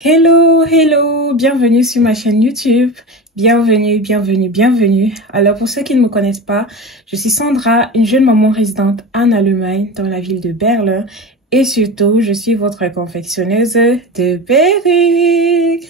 Hello, hello, bienvenue sur ma chaîne YouTube. Bienvenue, bienvenue, bienvenue. Alors pour ceux qui ne me connaissent pas, je suis Sandra, une jeune maman résidente en Allemagne dans la ville de Berlin. Et surtout, je suis votre confectionneuse de perruques.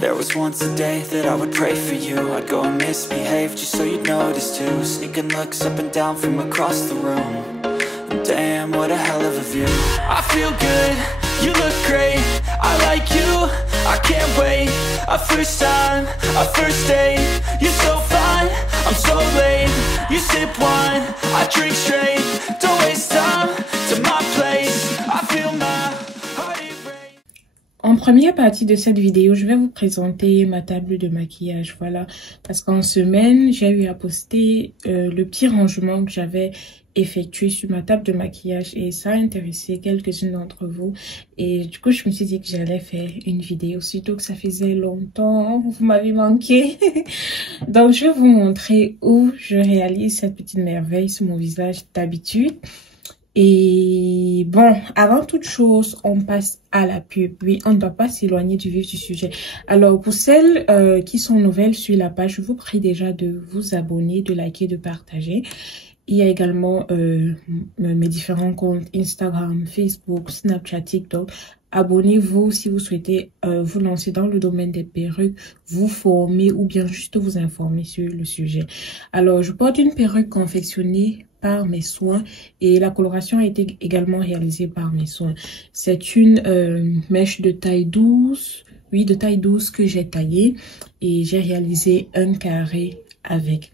There was once a day that I would pray for you. I'd go and misbehave just so you'd notice too. Sneaking looks up and down from across the room. And damn, what a hell of a view. I feel good, you look great. I like you, I can't wait. A first time, a first date. You're so fine, I'm so late. You sip wine, I drink straight. Don't waste time to my place. I feel my heart erase. En première partie de cette vidéo, je vais vous présenter ma table de maquillage, voilà. Parce qu'en semaine, j'ai eu à poster le petit rangement que j'avais effectué sur ma table de maquillage et ça a intéressé quelques-unes d'entre vous. Et du coup, je me suis dit que j'allais faire une vidéo, surtout que ça faisait longtemps, vous m'avez manqué. Donc, je vais vous montrer où je réalise cette petite merveille sur mon visage d'habitude. Et bon, avant toute chose, on passe à la pub. Oui, on ne doit pas s'éloigner du vif du sujet. Alors, pour celles qui sont nouvelles sur la page, je vous prie déjà de vous abonner, de liker, de partager. Il y a également mes différents comptes Instagram, Facebook, Snapchat, TikTok. Abonnez-vous si vous souhaitez vous lancer dans le domaine des perruques, vous former ou bien juste vous informer sur le sujet. Alors, je porte une perruque confectionnée par mes soins et la coloration a été également réalisée par mes soins. C'est une mèche de taille 12, oui, de taille 12 que j'ai taillée et j'ai réalisé un carré avec.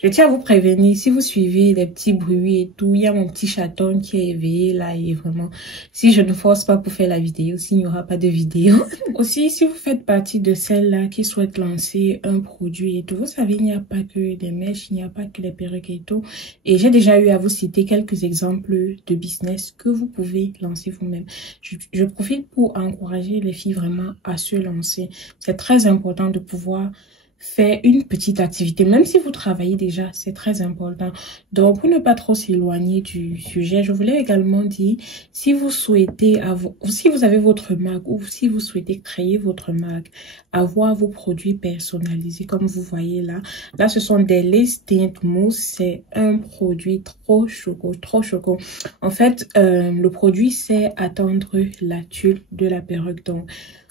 Je tiens à vous prévenir, si vous suivez les petits bruits et tout, il y a mon petit chaton qui est éveillé là et vraiment, si je ne force pas pour faire la vidéo, s'il n'y aura pas de vidéo. Aussi, si vous faites partie de celles-là qui souhaitent lancer un produit et tout, vous savez, il n'y a pas que des mèches, il n'y a pas que les perruques et tout. Et j'ai déjà eu à vous citer quelques exemples de business que vous pouvez lancer vous-même. Je profite pour encourager les filles vraiment à se lancer. C'est très important de pouvoir faire une petite activité, même si vous travaillez déjà, c'est très important. Donc, pour ne pas trop s'éloigner du sujet, je voulais également dire, si vous souhaitez si vous avez votre marque ou si vous souhaitez créer votre marque, avoir vos produits personnalisés, comme vous voyez là. Là, ce sont des lace tint mousse. C'est un produit trop choco, trop choco. En fait, le produit, c'est à tendre la tulle de la perruque. Donc,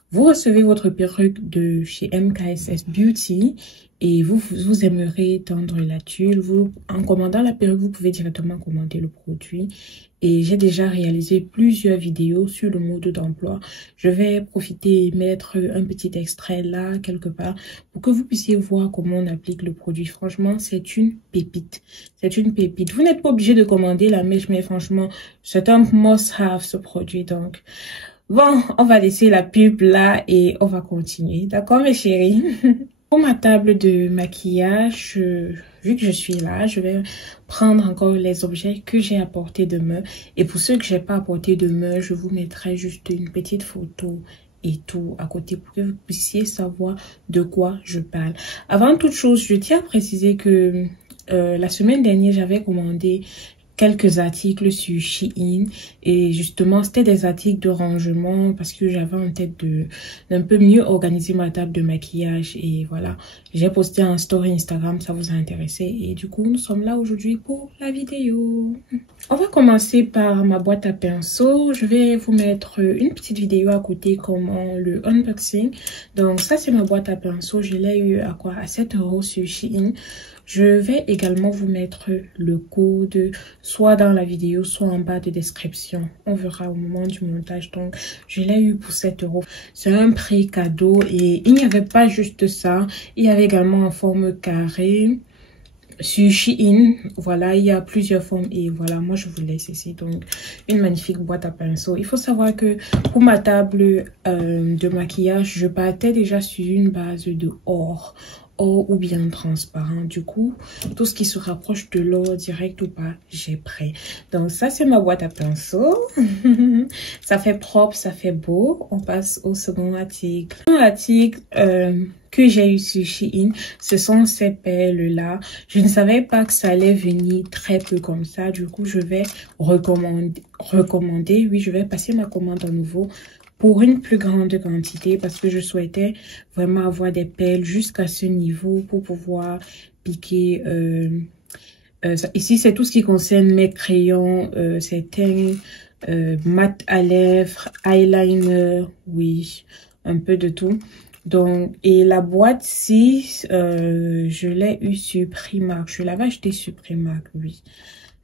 vous recevez votre perruque de chez MKSS Beauty et vous aimerez tendre la tulle. En commandant la perruque, vous pouvez directement commander le produit. Et j'ai déjà réalisé plusieurs vidéos sur le mode d'emploi. Je vais profiter et mettre un petit extrait là, quelque part, pour que vous puissiez voir comment on applique le produit. Franchement, c'est une pépite. C'est une pépite. Vous n'êtes pas obligé de commander la mèche, mais franchement, c'est un must-have ce produit. Donc, bon, on va laisser la pub là et on va continuer. D'accord, mes chéris? Pour ma table de maquillage, vu que je suis là, je vais prendre encore les objets que j'ai apportés de main. Et pour ceux que j'ai pas apportés de main, je vous mettrai juste une petite photo et tout à côté pour que vous puissiez savoir de quoi je parle. Avant toute chose, je tiens à préciser que la semaine dernière, j'avais commandé quelques articles sur Shein et justement c'était des articles de rangement parce que j'avais en tête d'un peu mieux organiser ma table de maquillage et voilà, j'ai posté un story Instagram, ça vous a intéressé et du coup nous sommes là aujourd'hui pour la vidéo. On va commencer par ma boîte à pinceaux. Je vais vous mettre une petite vidéo à côté comment le unboxing. Donc ça c'est ma boîte à pinceaux, je l'ai eu à quoi, à 7 € sur Shein. Je vais également vous mettre le code soit dans la vidéo, soit en bas de description. On verra au moment du montage. Donc, je l'ai eu pour 7 €. C'est un prix cadeau et il n'y avait pas juste ça. Il y avait également en forme carrée. Sur Shein, voilà, il y a plusieurs formes et voilà, moi je vous laisse ici. Donc, une magnifique boîte à pinceaux. Il faut savoir que pour ma table de maquillage, je partais déjà sur une base de or. or ou bien transparent. Du coup, tout ce qui se rapproche de l'or, direct ou pas, j'ai pris. Donc ça, c'est ma boîte à pinceaux. Ça fait propre, ça fait beau. On passe au second article. Un article que j'ai eu sur Shein, ce sont ces perles-là. Je ne savais pas que ça allait venir très peu comme ça. Du coup, je vais recommander. Oui, je vais passer ma commande à nouveau pour une plus grande quantité parce que je souhaitais vraiment avoir des perles jusqu'à ce niveau pour pouvoir piquer. Ici, c'est tout ce qui concerne mes crayons, certains mat à lèvres, eyeliner, oui, un peu de tout. Donc, et la boîte-ci, je l'ai eu sur Primark. Je l'avais acheté sur Primark, oui.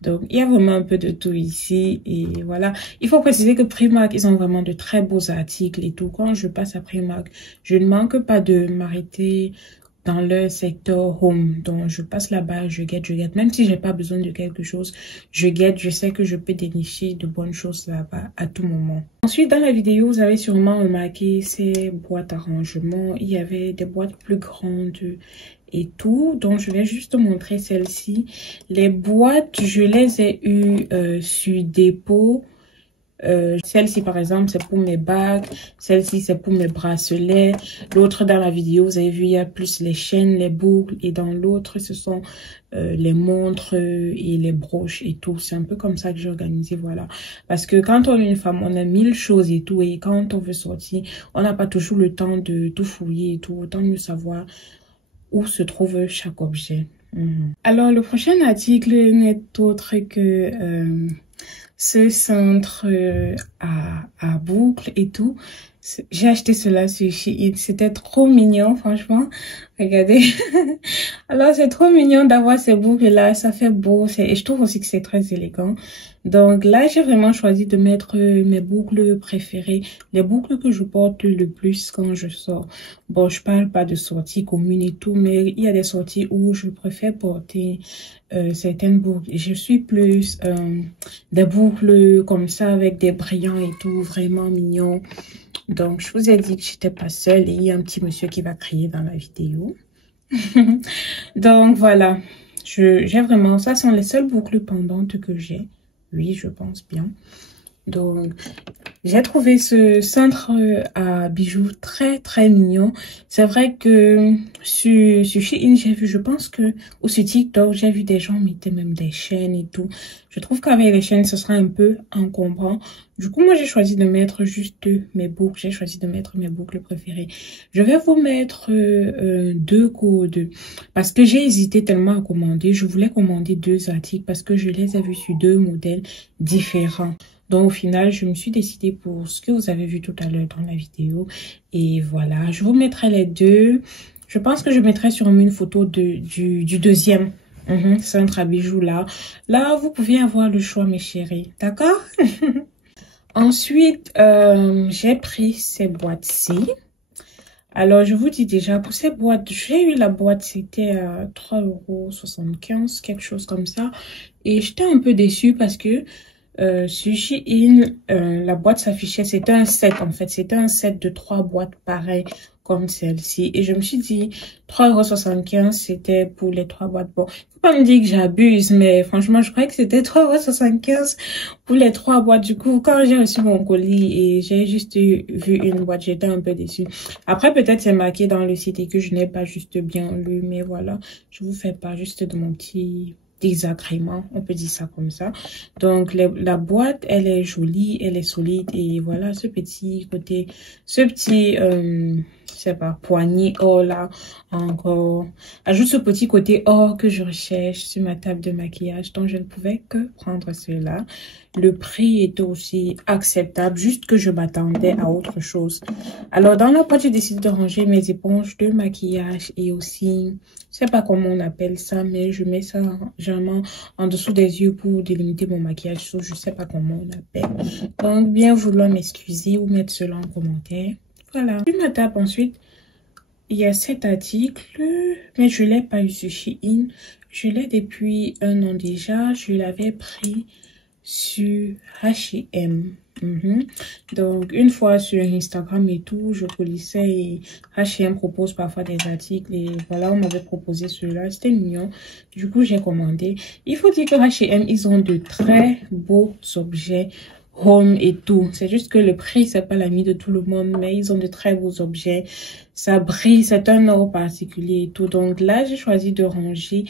Donc, il y a vraiment un peu de tout ici. Et voilà. Il faut préciser que Primark, ils ont vraiment de très beaux articles et tout. Quand je passe à Primark, je ne manque pas de m'arrêter dans le secteur home. Donc, je passe là-bas, je guette. Même si j'ai pas besoin de quelque chose, je guette. Je sais que je peux dénicher de bonnes choses là-bas à tout moment. Ensuite, dans la vidéo, vous avez sûrement remarqué ces boîtes à rangement. Il y avait des boîtes plus grandes et tout. Donc, je vais juste montrer celle-ci. Les boîtes, je les ai eues sur dépôt. Celle-ci, par exemple, c'est pour mes bagues. Celle-ci, c'est pour mes bracelets. L'autre, dans la vidéo, vous avez vu, il y a plus les chaînes, les boucles. Et dans l'autre, ce sont les montres et les broches et tout. C'est un peu comme ça que j'ai organisé, voilà. Parce que quand on est une femme, on a 1000 choses et tout. Et quand on veut sortir, on n'a pas toujours le temps de tout fouiller et tout. Autant mieux savoir où se trouve chaque objet. Alors, le prochain article n'est autre que ce cintre à boucles et tout. J'ai acheté cela sur Shein. C'était trop mignon, franchement. Regardez. Alors, c'est trop mignon d'avoir ces boucles-là. Ça fait beau. Et je trouve aussi que c'est très élégant. Donc là, j'ai vraiment choisi de mettre mes boucles préférées. Les boucles que je porte le plus quand je sors. Bon, je parle pas de sorties communes et tout, mais il y a des sorties où je préfère porter certaines boucles. Je suis plus des boucles comme ça avec des brillants et tout, vraiment mignon. Donc, je vous ai dit que j'étais pas seule et il y a un petit monsieur qui va crier dans la vidéo. Donc, voilà. J'ai vraiment... Ça sont les seules boucles pendantes que j'ai. Oui, je pense bien. Donc, j'ai trouvé ce cintre à bijoux très mignon. C'est vrai que sur Shein, j'ai vu, je pense que, ou sur TikTok, j'ai vu des gens mettaient même des chaînes et tout. Je trouve qu'avec les chaînes, ce sera un peu encombrant. Du coup, moi, j'ai choisi de mettre juste mes boucles. J'ai choisi de mettre mes boucles préférées. Je vais vous mettre deux codes parce que j'ai hésité tellement à commander. Je voulais commander 2 articles parce que je les ai vus sur 2 modèles différents. Donc, au final, je me suis décidée pour ce que vous avez vu tout à l'heure dans la vidéo. Et voilà, je vous mettrai les deux. Je pense que je mettrai sur une photo du deuxième cintre à bijoux là. Là, vous pouvez avoir le choix, mes chéris. D'accord? Ensuite, j'ai pris ces boîtes-ci. Alors, je vous dis déjà, pour ces boîtes, j'ai eu la boîte, c'était à 3,75 €, quelque chose comme ça. Et j'étais un peu déçue parce que sur Shein, la boîte s'affichait, c'était un set en fait, c'était un set de 3 boîtes pareilles comme celle-ci. Et je me suis dit, 3,75 € c'était pour les 3 boîtes. Bon, faut pas me dire que j'abuse, mais franchement, je croyais que c'était 3,75 € pour les 3 boîtes. Du coup, quand j'ai reçu mon colis et j'ai juste vu une boîte, j'étais un peu déçue. Après, peut-être c'est marqué dans le site et que je n'ai pas juste bien lu, mais voilà, je vous fais pas juste de mon petit désagrément, on peut dire ça comme ça. Donc la boîte, elle est jolie, elle est solide et voilà ce petit côté, ce petit je sais pas, poignée or là, encore ajoute ce petit côté or que je recherche sur ma table de maquillage. Donc je ne pouvais que prendre cela. Le prix était aussi acceptable, juste que je m'attendais à autre chose. Alors dans la boîte, j'ai décidé de ranger mes éponges de maquillage et aussi, je sais pas comment on appelle ça, mais je mets ça généralement en dessous des yeux pour délimiter mon maquillage. Je sais pas comment on appelle. Donc bien vouloir m'excuser ou mettre cela en commentaire. Voilà. Sur ma table ensuite, il y a cet article, mais je l'ai pas eu sur Shein. Je l'ai depuis un an déjà. Je l'avais pris sur H&M. Donc, une fois sur Instagram et tout, je polissais et H&M propose parfois des articles et voilà, on m'avait proposé cela, c'était mignon. Du coup, j'ai commandé. Il faut dire que H&M, ils ont de très beaux objets home et tout. C'est juste que le prix, c'est pas l'ami de tout le monde, mais ils ont de très beaux objets. Ça brille, c'est un or particulier et tout. Donc là, j'ai choisi de ranger